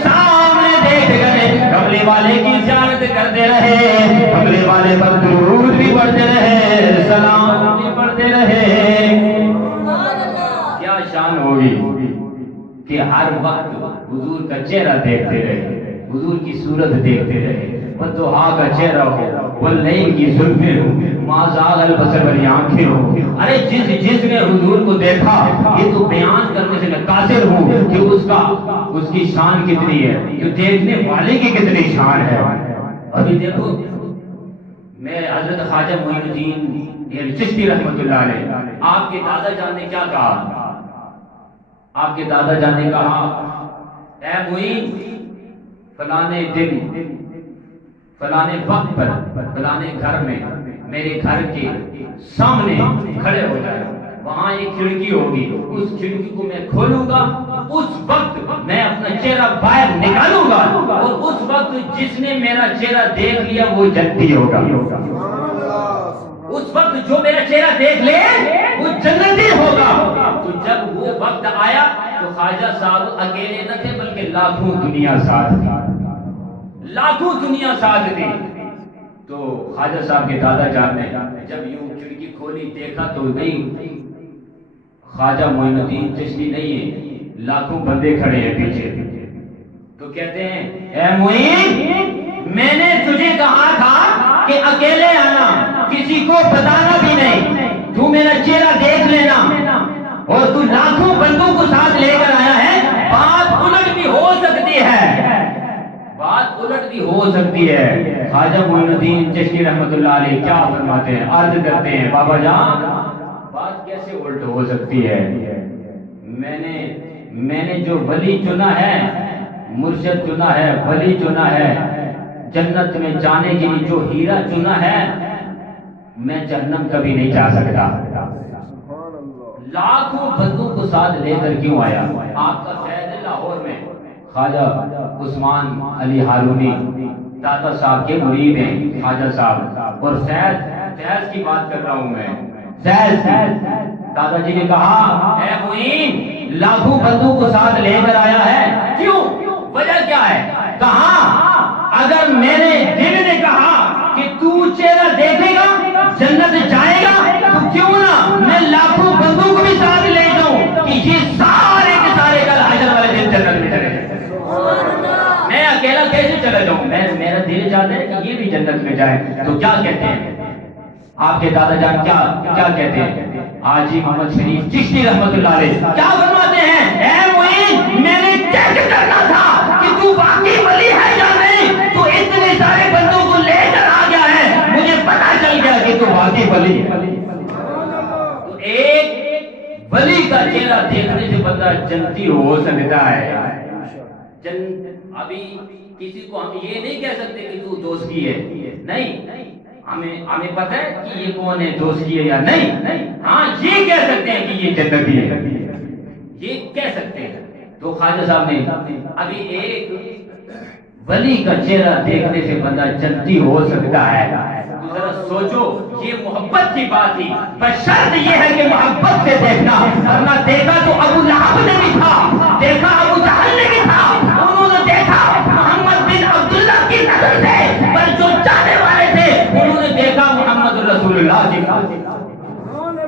سامنے دیکھ گئے کملے والے کی زیارت کرتے رہے، کملے والے پر درود بھی پڑھتے رہے، سلام بھی پڑھتے رہے۔ کیا شان ہوگی کہ ہر وقت حضور کا چہرہ دیکھتے رہے، حضور کی صورت دیکھتے رہے، والضحیٰ کا چہرہ ہو، واللیل کی زلفیں ہو، ما زاغ البصر والی آنکھیں ہو۔ ارے جس نے حضور کو دیکھا، یہ تو بیان کرنے سے میں قاصر ہوں کہ اس کی شان کتنی ہے، جو دیکھنے والے کی کتنی شان ہے۔ ابھی دیکھو میں حضرت خواجہ معین الدین چشتی رحمۃ اللہ علیہ، آپ کے دادا جان نے کیا کہا؟ آپ کے دادا جان نے کہا، اے معین فلانے دن فلانے وقت پر فلانے گھر میں میرے گھر کے سامنے کھڑے ہو جائے، وہاں ایک کھڑکی ہوگی، اس کھڑکی کو میں کھولوں گا، اس وقت میں اپنا چہرہ باہر نکالوں گا، اور اس وقت جس نے میرا چہرہ دیکھ لیا وہ جنتی ہوگا۔ اس وقت جو میرا چہرہ دیکھ لے وہ جنتی ہوگا۔ تو جب وہ وقت آیا تو خواجہ صاحب اکیلے نہ تھے بلکہ لاکھوں دنیا ساتھ تھی، لاکھوں دنیا ساتھ تھی۔ تو خواجہ صاحب کے دادا جان نے جب یوں کھڑکی کھولی دیکھا تو نہیں خواجہ معین الدین چشتی نہیں ہے، لاکھوں بندے کھڑے ہیں پیچھے۔ تو کہتے ہیں، اے معین میں نے تجھے کہا تھا کہ اکیلے آنا، کسی کو بتانا بھی نہیں، تو میرا چہرہ دیکھ لینا، اور تو لاکھوں بندوں کو ساتھ لے کر آیا ہے، بات الٹ بھی ہو سکتی ہے، بات الٹ بھی ہو سکتی ہے۔ خواجہ معین الدین چشتی رحمۃ اللہ علیہ کیا فرماتے ہیں، عرض کرتے ہیں، بابا جان بات کیسے الٹ ہو سکتی ہے؟ میں نے جو ولی چنا ہے، مرشد چنا ہے، ولی چنا ہے، جنت میں جانے کے لیے جو ہیرا چنا ہے، میں جہنم کبھی نہیں جا سکتا۔ لاکھوں بندوں کو ساتھ لے کر کیوں آیا؟ آپ کا فیض لاہور میں خواجہ عثمان علی ہارونی دادا صاحب کے مرید ہیں خواجہ صاحب، اور فیض کی بات کر رہا ہوں میں، فیض دادا جی نے کہا، اے معین لاکھوں بندوں کو ساتھ لے کر آیا ہے، کیوں؟ وجہ کیا ہے؟ کہا اگر میرے دل نے کہا کہ تو چہرہ دیکھے گا جنت جائے گا، تو کیوں نہ میں لاکھوں بندوں کو بھی ساتھ لے جاؤں کہ یہ سارے کے سارے کل حشر والے دن جنت میں چلے جائیں۔ میں اکیلا کیسے چلا جاؤں؟ میرا دل چاہتا ہے کہ یہ بھی جنت میں جائے۔ تو کیا کہتے ہیں آپ کے دادا جان، کیا کہتے ہیں؟ حاجی محمد شریف چشتی رحمۃ اللہ علیہ کیا فرماتے ہیں، اے معین میں نے چیک کرنا تھا کہ تو واقعی ولی ہے یا نہیں، تو اتنے سارے بندوں کو لے کر آ گیا ہے، مجھے پتا چل گیا کہ تو واقعی ولی ہے۔ تو ایک ولی کا چہرہ دیکھنے سے بندہ جنتی ہو سکتا ہے۔ ابھی کسی کو ہم یہ نہیں کہہ سکتے کہ تو دوستی ہے، نہیں، ہمیں پتہ ہے کہ یہ کون ہے، دوستی ہے یا نہیں، ہاں یہ کہہ سکتے ہیں کہ یہ جنتی ہے، یہ کہہ سکتے ہیں۔ تو خواجہ صاحب نے ابھی ایک ولی کا چہرہ دیکھنے سے بندہ جنتی ہو سکتا ہے۔ ذرا سوچو، یہ محبت کی بات تھی، بس شرط یہ ہے کہ محبت سے دیکھنا، ورنہ دیکھا تو ابو لہب نے بھی تھا، دیکھا ابو جہل نے بھی تھا، انہوں نے دیکھا محمد بن عبداللہ کی نظر سے، پر جو چاہنے والے تھے انہوں نے دیکھا محمد رسول اللہ کی نظر۔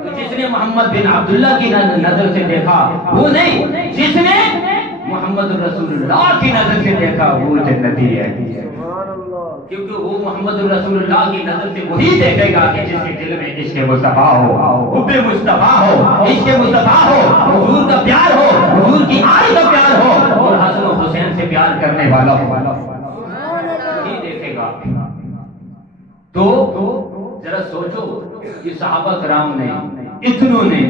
تو جس نے محمد بن عبداللہ کی نظر سے دیکھا وہ نہیں، جس نے محمد رسول اللہ کی نظر سے دیکھا وہ جنتی ہے، کیونکہ وہ محمد رسول اللہ کی نظر سے وہی دیکھے گا کہ جس کے دل میں عشق مصطفیٰ ہو، حب مصطفیٰ ہو، عشق مصطفیٰ ہو، حضور کا پیار ہو، حضور کی آل کا پیار ہو، اور حسن و حسین والا ہو نہیں دیکھے گا۔ تو ذرا سوچو کہ صحابہ کرام نے اتنوں نے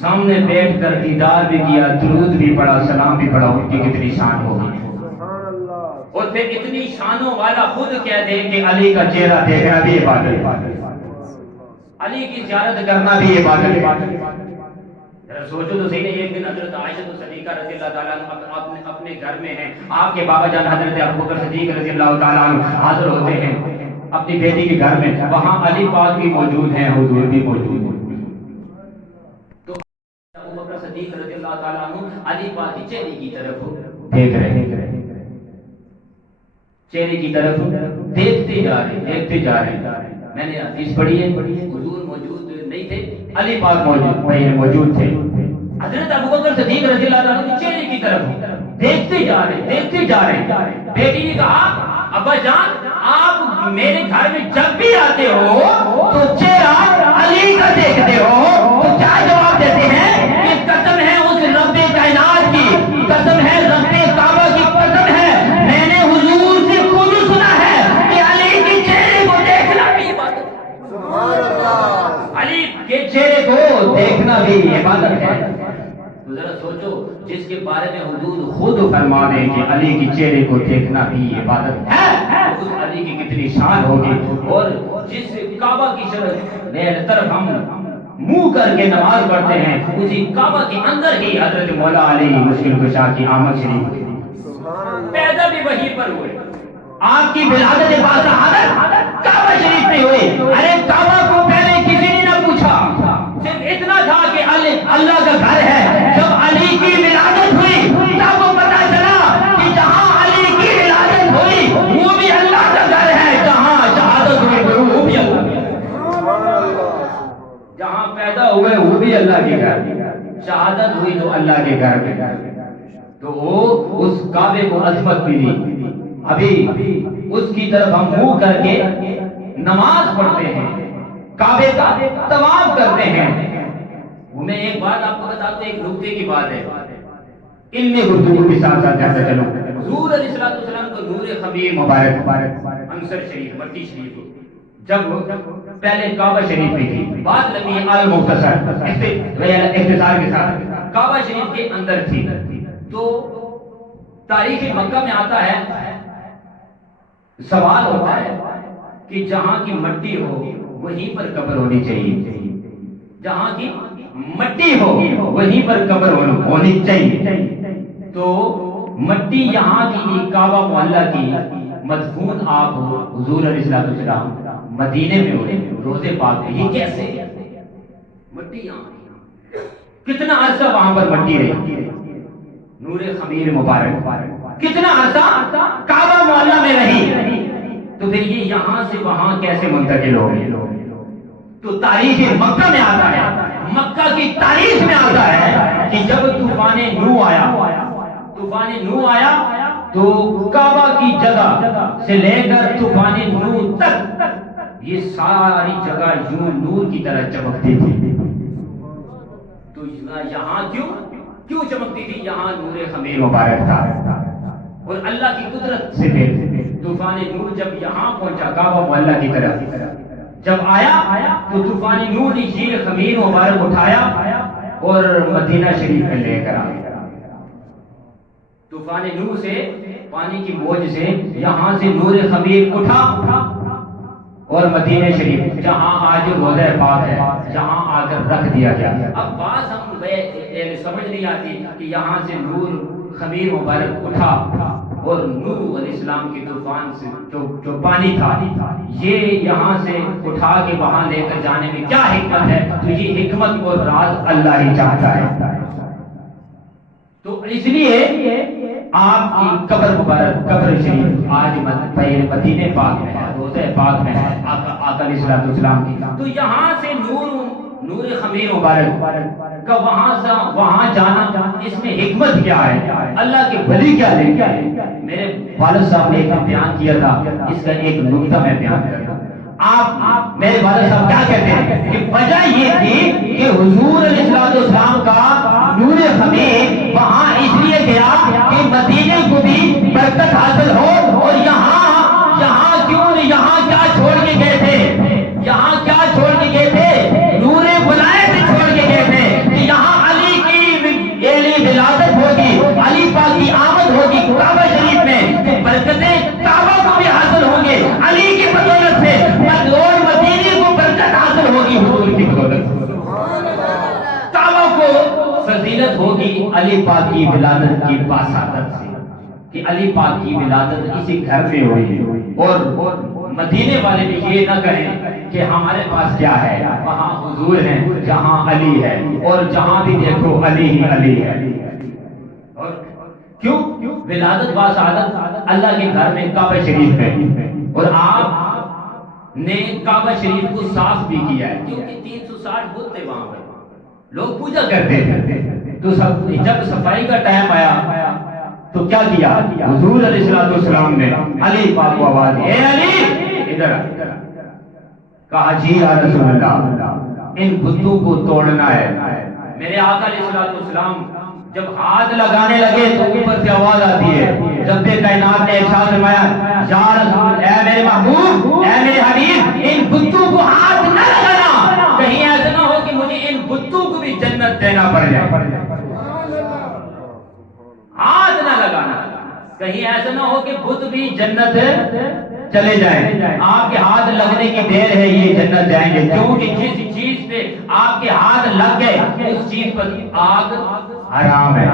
سامنے بیٹھ کر دیدار بھی کیا، درود بھی پڑھا، سلام بھی پڑھا، ان کی کتنی شان ہوگی۔ اور پھر اتنی شانوں والا خود کہہ دے کہ علی کا چہرہ دیکھنا بھی عبادت ہے، علی کی زیارت کرنا بھی عبادت ہے۔ ذرا سوچو تو صحیح نہیں، ایک دن حضرت عائشہ صدیقہ رضی اللہ تعالیٰ عنہ اپنے گھر میں ہیں، آپ کے بابا جان حضرت ابوبکر صدیق رضی اللہ تعالیٰ عنہ حاضر ہوتے ہیں اپنی بیٹی کے گھر میں، وہاں علی پاک بھی موجود ہیں، حضور بھی موجود ہیں۔ تو ابوبکر صدیق رضی اللہ تعالیٰ عنہ علی پاک کے چہرے کی طرف دیکھ رہے ہیں، چہرے کی طرف دیکھتے جا رہے ہیں۔ میں نے حدیث پڑھی ہے، حضور موجود نہیں تھے، علی پاک موجود تھے۔ حضرت ابوبکر صدیق رضی اللہ عنہ کے چہرے کی طرف دیکھتے جا رہے ہیں۔ بیٹی نے کہا ابا جان آپ میرے گھر میں جب بھی آتے ہو تو چہرہ علی کا دیکھتے ہو، تو کیا جواب دیتے ہیں کہ قسم ہے اس رب کائنات کی، قسم ہے رب کعبہ کی، قسم ہے میں نے حضور سے خود سنا ہے کہ علی کے چہرے کو دیکھنا بھی عبادت ہے۔ سبحان اللہ، علی کے چہرے کو دیکھنا بھی عبادت ہے۔ تو ذرا سوچو جس کے بارے میں حضور خود فرما دیں کہ علی کے چہرے کو دیکھنا بھی عبادت ہے، اس علی کی کتنی شان ہوگی۔ اور جس کعبہ کی طرف ہم منہ کر کے نماز پڑھتے ہیں، اسی کعبہ کے اندر ہی حضرت مولا علی مشکل کشا کی آمد شریف ہوئی، پیدا بھی وہیں پر ہوئے، آپ کی ولادت باصحابت کعبہ شریف میں ہوئی۔ ارے کعبہ کو پہلے کسی نے نہ پوچھا، صرف اتنا تھا کہ اللہ کا گھر ہے۔ جب علی کی ولادت ہوئی تب وہ پتا چلا کہ جہاں علی کی ولادت ہوئی وہ بھی اللہ کا گھر ہے، جہاں شہادت ہوئی وہ بھی اللہ کا، جہاں پیدا ہوئے وہ بھی اللہ کے گھر، شہادت ہوئی تو اللہ کے گھر میں۔ تو وہ اس کعبے کو عظمت ملی، ابھی اس کی طرف ہم منہ کر کے نماز پڑھتے ہیں، کعبے کا طواف کرتے ہیں۔ میں ایک بات آپ کو بتاتا ہوں، ایک نکتے کی بات ہے، علم گفتگو کے ساتھ ساتھ کہتا چلوں، حضور علیہ السلام کو نور خمیر مبارک عنصر شریف مکی شریف جب پہلے کعبہ شریف میں تھی، بات لمبی المختصر اختصار کے ساتھ کعبہ شریف کے اندر تھی۔ تو تاریخ مکہ میں آتا ہے، سوال ہوتا ہے کہ جہاں کی مٹی ہو وہیں پر قبر ہونی چاہیے، جہاں کی مٹی ہو وہیں پر قبر ہونی چاہیے۔ تو مٹی یہاں کی کعبہ محلہ کی مدفون آپ حضور علیہ السلام مدینے میں ہوئے، روزے پاک میں، یہ کیسے مٹی یہاں، کتنا عرصہ وہاں پر مٹی رہی، نور خمیر مبارک کتنا عرصہ کعبہ محلہ میں رہی، تو پھر یہ یہاں سے وہاں کیسے منتقل ہو گئی؟ تو تاریخ مکہ میں آتا ہے، مکہ کی تاریخ میں آتا ہے کہ جب طوفان نوح آیا تو کعبہ کی جگہ سے لے کر طوفان نوح تک یہ ساری جگہ یوں نور کی طرح چمکتی تھی۔ تو یہاں کیوں چمکتی تھی؟ یہاں نور خمیر مبارک تھا، اور اللہ کی قدرت سے طوفان نوح جب یہاں پہنچا کعبہ محلہ کی طرف جب آیا تو طوفان نوح نے یہ خمیر مبارک اٹھایا اور مدینہ شریف میں لے کر آیا۔ طوفان نوح سے پانی کی موج سے یہاں سے نور خمیر اٹھا اور مدینہ شریف جہاں آج روضہ پاک ہے جہاں آ کر رکھ دیا گیا۔ اب بات ہم سمجھ نہیں آتی کہ یہاں سے نور خمیر مبارک اٹھا اور نوح علیہ السلام کے طوفان سے جو پانی تھا یہ یہاں سے اٹھا کے وہاں لے کر جانے میں کیا حکمت ہے؟ تو یہ حکمت اور راز اللہ ہی چاہتا ہے۔ تو اس لیے آپ کی قبر مبارک قبر شریف آج مدینے پاک میں ہے، روضہ پاک میں ہے آقا علیہ السلام کی۔ تو یہاں سے نور خمیر مبارک کا وہاں جانا، اس میں حکمت کیا ہے؟ اللہ کے ولی کیا لے کیا ہے؟ میرے والد صاحب نے ایک بیان کیا تھا، اس کا ایک نکتہ میں بیان کرتا ہوں۔ آپ میرے والد صاحب کیا کہتے ہیں کہ وجہ یہ تھی کہ حضور علیہ السلام کا نور خمیر وہاں اس لیے گیا کہ مدینے کو بھی برکت حاصل علی پاک کی ولادت کی باسادت سے کہ علی پاک کی ولادت اسی گھر میں ہوئی ہے، اور مدینے والے بھی یہ نہ کہیں کہ ہمارے پاس کیا ہے، وہاں حضور ہیں، جہاں علی ہے، اور جہاں بھی دیکھو علی ہی علی ہے۔ اور کیوں؟ ولادت باسادت اللہ کے گھر میں کعبہ شریف ہے، اور آپ نے کعبہ شریف کو صاف بھی کیا ہے، کیونکہ 360 بت تھے وہاں پر، لوگ پوجا کرتے تھے۔ تو جب صفائی کا ٹائم آیا تو کیا کیا؟ حضور علیہ السلام نے علی پاک کو آواز دی، اے علی ادھر آ۔ کہا جی یا رسول اللہ، ان بتوں کو توڑنا ہے۔ میرے آقا علیہ السلام جب ہاتھ لگانے لگے تو اوپر سے آواز آتی ہے، رب کائنات نے ارشاد فرمایا، یا رسول، اے میرے محبوب، اے میرے حبیب، ان بتوں کو ہاتھ نہ لگانا، کہیں ایسا نہ ہو کہ مجھے ان بتوں کو بھی جنت دینا پڑ جائے۔ ہاتھ نہ لگانا، کہیں ایسا نہ ہو کہ بت بھی جنت چلے جائیں۔ آپ کے ہاتھ لگنے کی دیر ہے، یہ جنت جائیں گے، کیونکہ جس چیز پہ آپ کے ہاتھ لگ گئے اس چیز پر آگ حرام ہے،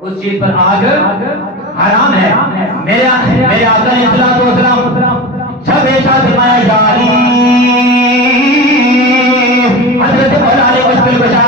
اس چیز پر آگ حرام ہے۔ میرے آقا علیہ السلام جب ایسا فرمایا، یا علی، حضرت مولا علی مشکل کشا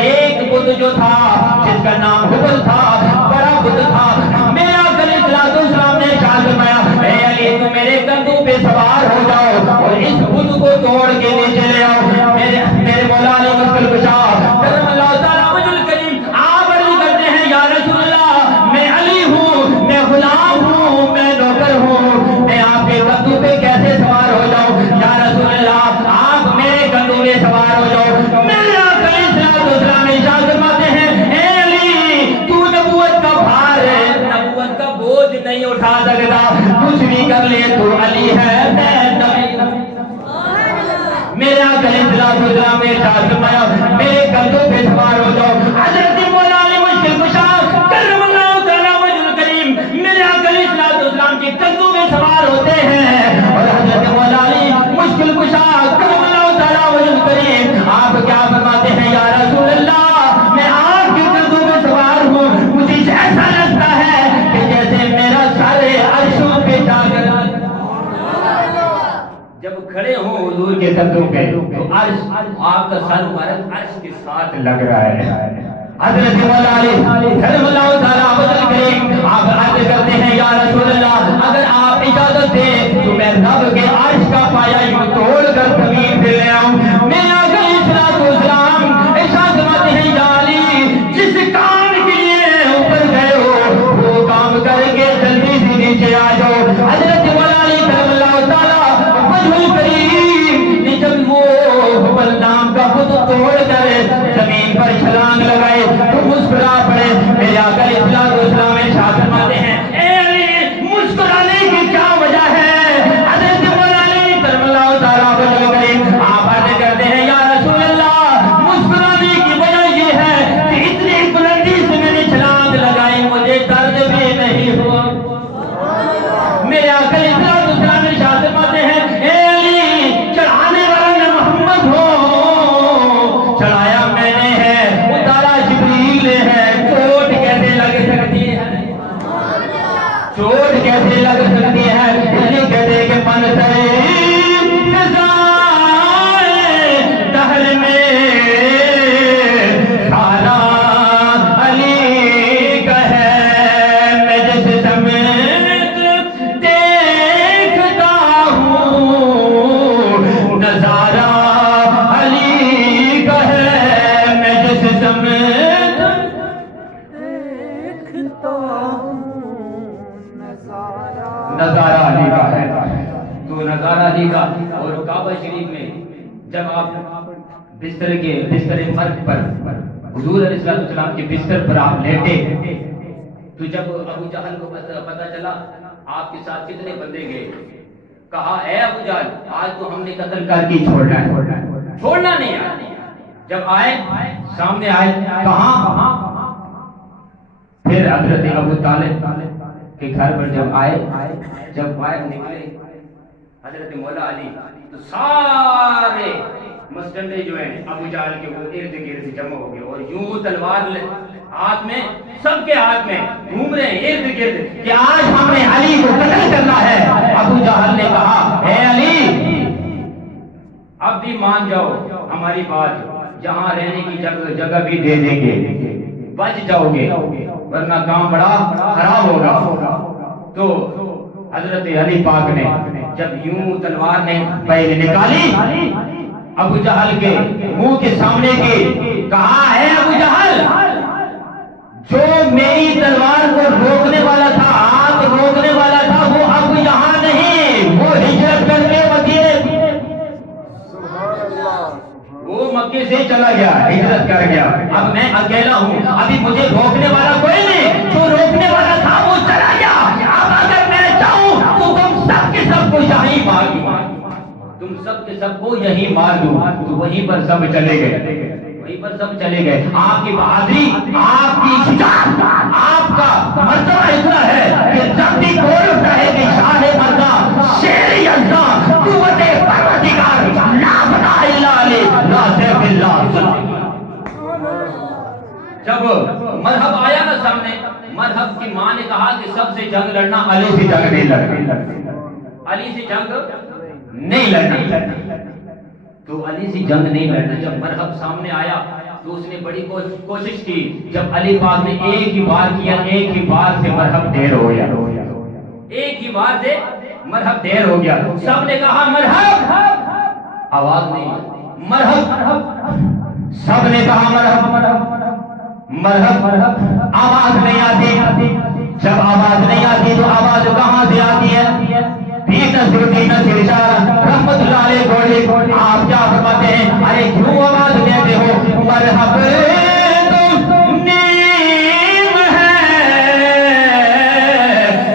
ایک بت جو تھا جس کا نام حبل تھا، بڑا بت تھا، میرا علیہ السلام نے ارشاد فرمایا، اے علی تم میرے کندھوں پہ سوار ہو جاؤ اور اس بت کو توڑ کے نیچے لے آؤ۔ میرے مولا علی مشکل کشا کرم اللہ تعالیٰ وجہ الکریم آپ عرض کرتے ہیں، یا رسول اللہ، میں علی ہوں، میں غلام ہوں، میں نوکر ہوں، میں آپ کے کندھوں پہ کیسے سوار ہو جاؤں؟ یا رسول اللہ، آپ میرے کندھوں پہ سوار ہو جاؤ۔ نہیں اٹھا سکتا، کچھ بھی کر لے تو علی ہے، میرے آقا علیہ السلام نے ارشاد فرمایا، میرے کندھوں پہ سوار ہو جاؤ۔ حضرت مولا علی مشکل کشا کرم اللہ تعالیٰ وجہ الکریم میرے آقا علیہ السلام کے کندھوں پہ سوار ہوتے ہیں، اور حضرت مولا علی مشکل کشا کرم اللہ تعالیٰ وجہ الکریم آپ کیا فرماتے ہیں، یا رسول اللہ، میں آپ کے کندھوں پہ سوار ہوں، مجھے ایسا لگتا ہے کہ جیسے میرا سارے عرشوں پہ جا کر جب کھڑے ہوں حضور کے کندھوں پہ تو عرش، آپ کا سر مبارک عرش کے ساتھ لگ رہا ہے۔ حضرت مولا علی کرم اللہ تعالیٰ وجہ الکریم آپ عرض کرتے ہیں، یا رسول اللہ، اگر آپ اجازت دیں تو میں رب کے عرش کا پایا یوں توڑ کر زمین پہ لے آؤں۔ میرے آقا علیہ السلام ارشاد فرماتے ہیں، یا علی، جس کام کے لیے اوپر گئے ہو وہ کام کر کے جلدی سے نیچے آ جاؤ۔ حضرت مولا علی کرم اللہ تعالیٰ وجہ الکریم نے جب وہ حبل نام کا بت توڑ کر زمین پر چھلانگ لگائے تو مسکرا پڑے۔ میرے آقا علیہ السلام ارشاد فرماتے ہیں، اے علی، مسکرانے کی کیا وجہ ہے؟ حضرت مولا علی کرم اللہ تعالیٰ وجہ الکریم آپ عرض کرتے ہیں، یا رسول اللہ، مسکرا نظارہ علی کا ہے، تو نظارہ علی کا۔ اور کعبہ شریف میں جب آپ بستر مرگ پر حضور علیہ السلام کے بستر پر آپ لیٹے، تو جب ابو جہل کو پتہ چلا آپ کے ساتھ کتنے بندے گئے، کہا اے ابو جہل آج تو ہم نے قتل کر کے چھوڑنا ہے، چھوڑنا نہیں ہے۔ جب آئے سامنے آئے، کہاں؟ پھر حضرت ابو طالب کے گھر پر جب باہر نکلے حضرت مولا علی، تو سارے مسٹنڈے جو ہیں ابو جہل کے وہ ارد گرد جمع ہو گئے، اور یوں تلوار ہاتھ میں، سب کے ہاتھ میں گھوم رہے ہیں ارد گرد کہ آج ہم نے علی کو قتل کرنا ہے۔ ابو جہل نے کہا اے علی اب بھی مان جاؤ ہماری بات، جہاں رہنے کی جگہ بھی دے دیں گے، بچ جاؤ گے ورنہ کام بڑا خراب ہوگا۔ تو حضرت علی پاک نے جب یوں تلوار نے پہلے نکالی ابو جہل کے منہ کے سامنے کی، کہا ہے ابو جہل جو میری تلوار کو روکنے والا تھا، آگ روکنے والا تھا، وہ اب یہاں نہیں، وہ ہجرت کر کے وہ مکے سے چلا گیا، ہجرت کر گیا، اب میں اکیلا ہوں، ابھی مجھے روکنے والا کوئی نہیں، جو روکنے والا تھا وہ چلا گیا، اب اگر میں چاہوں تو تم سب کے سب کو یہیں مار دوں، تم سب کے سب کو یہیں مار دوں۔ تو وہیں پر سب چلے گئے، آپ کی بہادری، آپ کی شجاعت، آپ کا مرتبہ اتنا ہے کہ جب بھی کوئی اٹھتا ہے کہ شاہ مردہ شیر یزداں قوت پروردگار لا فتح الا علی لا سیف اللہ۔ جب مذہب آیا نا سامنے، مذہب کی ماں نے کہا کہ سب سے جنگ لڑنا، علی سے جنگ نہیں لڑنا، علی سے جنگ نہیں لڑنا، تو علی سے جنگ نہیں لڑنا۔ جب مرحب سامنے آیا تو اس نے بڑی کوشش کی، جب علی پاک نے ایک ہی بار کیا، ایک ہی بار سے مرحب دیر ہو گیا، ایک ہی بار سے مرحب دیر ہو گیا، سب نے کہا مرحب، آواز نہیں، مرحب، سب نے کہا مرحب، آواز نہیں آتی، جب آواز نہیں آتی تو آواز کہاں سے آتی ہے؟ رحمت اللہ علیہ بولے، آپ کیا فرماتے ہیں؟ ارے کیوں آواز دیتے ہو؟ مرحب تم نیم ہے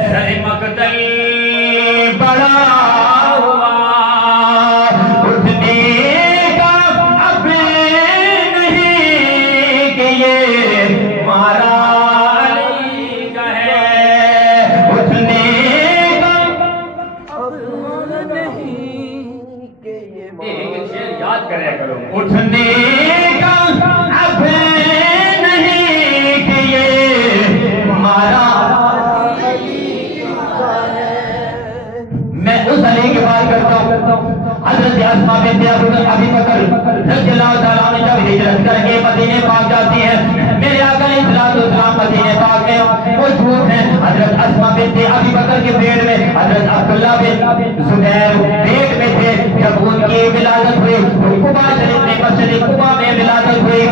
سر مقتل بڑا ہوا، اٹھنے کا اب نہیں کہ یہ مارا علی کا ہے، اٹھنے اٹھنے کا اب نہیں کہ یہ ہمارا علی کا ہے۔ میں اس علی کی بات کرتا ہوں، حضرت اسماء بنت ابی بکر رضی اللہ تعالیٰ عنہ جب ہجرت کر کے مدینے پاک جاتی ہیں، میرے آقا علیہ السلام مدینے پاک میں موجود ہیں۔ حضرت اسماء بنت ابی بکر کے پیٹ میں حضرت عبداللہ بن زبیر پیٹ میں تھے، جب ان کی ولادت ہوئی قباء شریف میں، مسجد قباء میں ولادت ہوئی،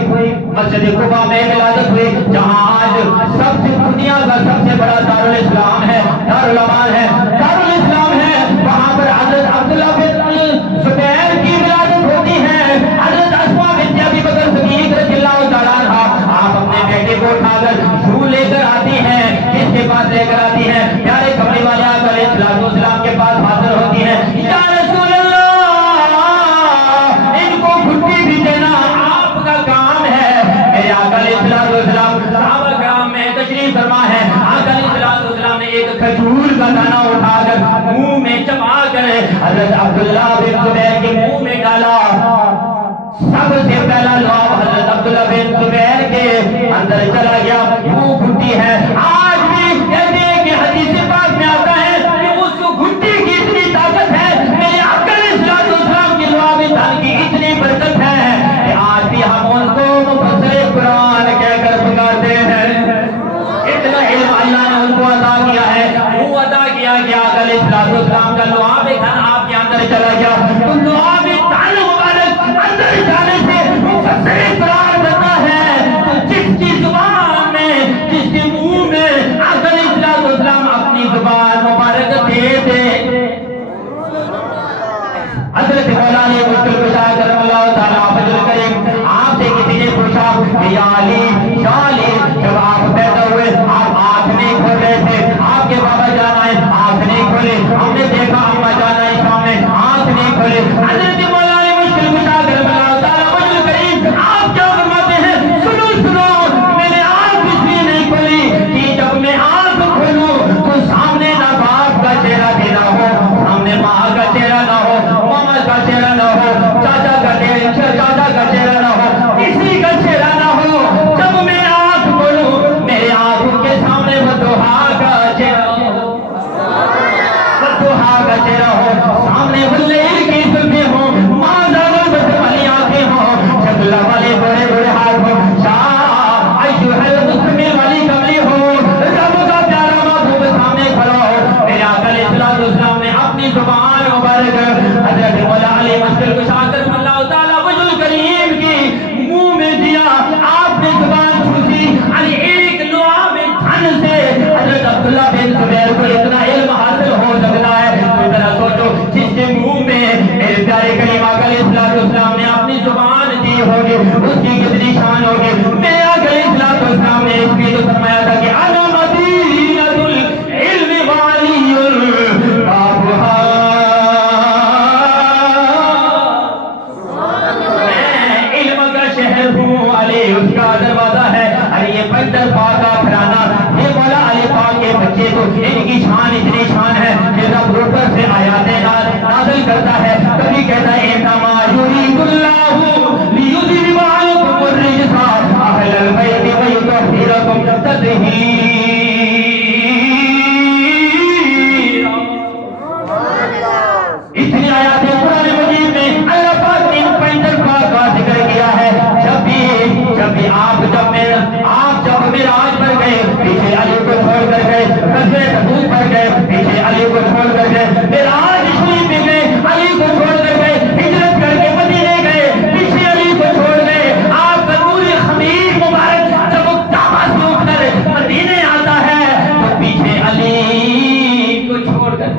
مسجد قباء میں ولادت ہوئی، جہاں آج سب سے دنیا کا سب سے بڑا دارالاسلام ہے، دارالعلوم ہے، دارالاسلام ہے، وہاں پر حضرت عبداللہ بن زبیر کی ولادت ہوتی ہے۔ حضرت اسماء بنت ابی بکر صدیق رضی اللہ تعالیٰ عنہ آپ اپنے بیٹے کو اٹھا کر یوں لے کر آتی ہیں، کس کے پاس لے کر آتی ہیں؟ پیارے کملی والے آقا علیہ السلام کے پاس حاضر ہوتی ہیں، یا رسول اللہ ان کو گھٹی بھی دینا آپ کا کام ہے۔ میرے آقا علیہ السلام صحابہ کرام میں تشریف فرما ہے، آقا علیہ السلام نے ایک کھجور کا دانہ اٹھا کر منہ میں چبا کر حضرت عبداللہ بن زبیر کے منہ میں ڈالا، سب سے پہلا لعاب حضرت عبداللہ بن زبیر کے اندر چلا گیا، وہ گھٹی ہے۔ آج بھی کہتے ہیں کہ حدیث پاک میں آتا ہے کہ اس گھٹی کی اتنی طاقت ہے، میرے آقا علیہ السلام کی لعاب دان کی اتنی برکت ہے کہ آج بھی ہم ان کو مفسر قرآن کہہ کر پکارتے ہیں۔ اتنا علم اللہ نے ان کو عطا کیا ہے، وہ عطا کیا کہ آقا علیہ السلام کا لعاب دان آپ کے اندر چلا گیا، تو لعاب دان مبارک اندر جانے سے مفسر قرآن کرتا ہے، تو جس کی زبان میں، جس کے منہ میں آقا علیہ السلام اپنی زبان مبارک دے پیدل پاک کا گھرانہ، یہ مولا علی پاک کے بچے تو ان کی شان اتنی شان ہے کہ رب اوپر سے آیاتیں نازل کرتا ہے، کبھی کہتا ہے انما یرید اللہ لیذہب عنکم الرجس اہل البیت ویطہرکم تطہیرا۔ اتنی آیاتیں قرآن مجید میں اللہ پاک نے پیدل پاک کا ذکر کیا ہے۔ جب بھی آپ جب معراج پر گئے، پیچھے علی کو چھوڑ کر گئے، غزوہ تبوک پر گئے، پیچھے علی کو چھوڑ کر گئے، معراج شریف میں گئے، علی کو چھوڑ کر گئے، ہجرت کر کے مدینے گئے، پیچھے علی کو چھوڑ گئے۔ آپ کا نور خمیر مبارک جب کعبہ سے اٹھ کر مدینے آتا ہے تو پیچھے علی کو چھوڑ کر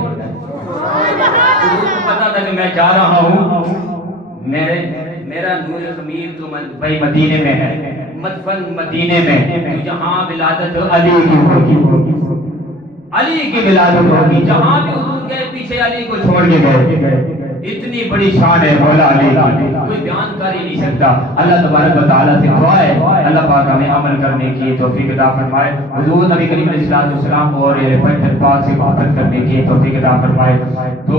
پتا تھا کہ میں جا رہا ہوں، میرا نور خمیر تو بھائی مدینے میں ہے، مدفن مدینے میں، تو جہاں ولادت علی کی ہوگی، علی کی ولادت ہوگی، جہاں بھی حضور گئے پیچھے علی کو چھوڑ کے گئے۔ اتنی بڑی شان ہے مولا علی کی، کوئی بیان کر ہی نہیں سکتا۔ اللہ تبارک و تعالیٰ سے دعا ہے اللہ پاک ہمیں عمل کرنے کی توفیق عطا فرمائے، حضور نبی کریم علیہ السلام اور پاک سے محبت کرنے کی توفیق عطا فرمائے۔ تو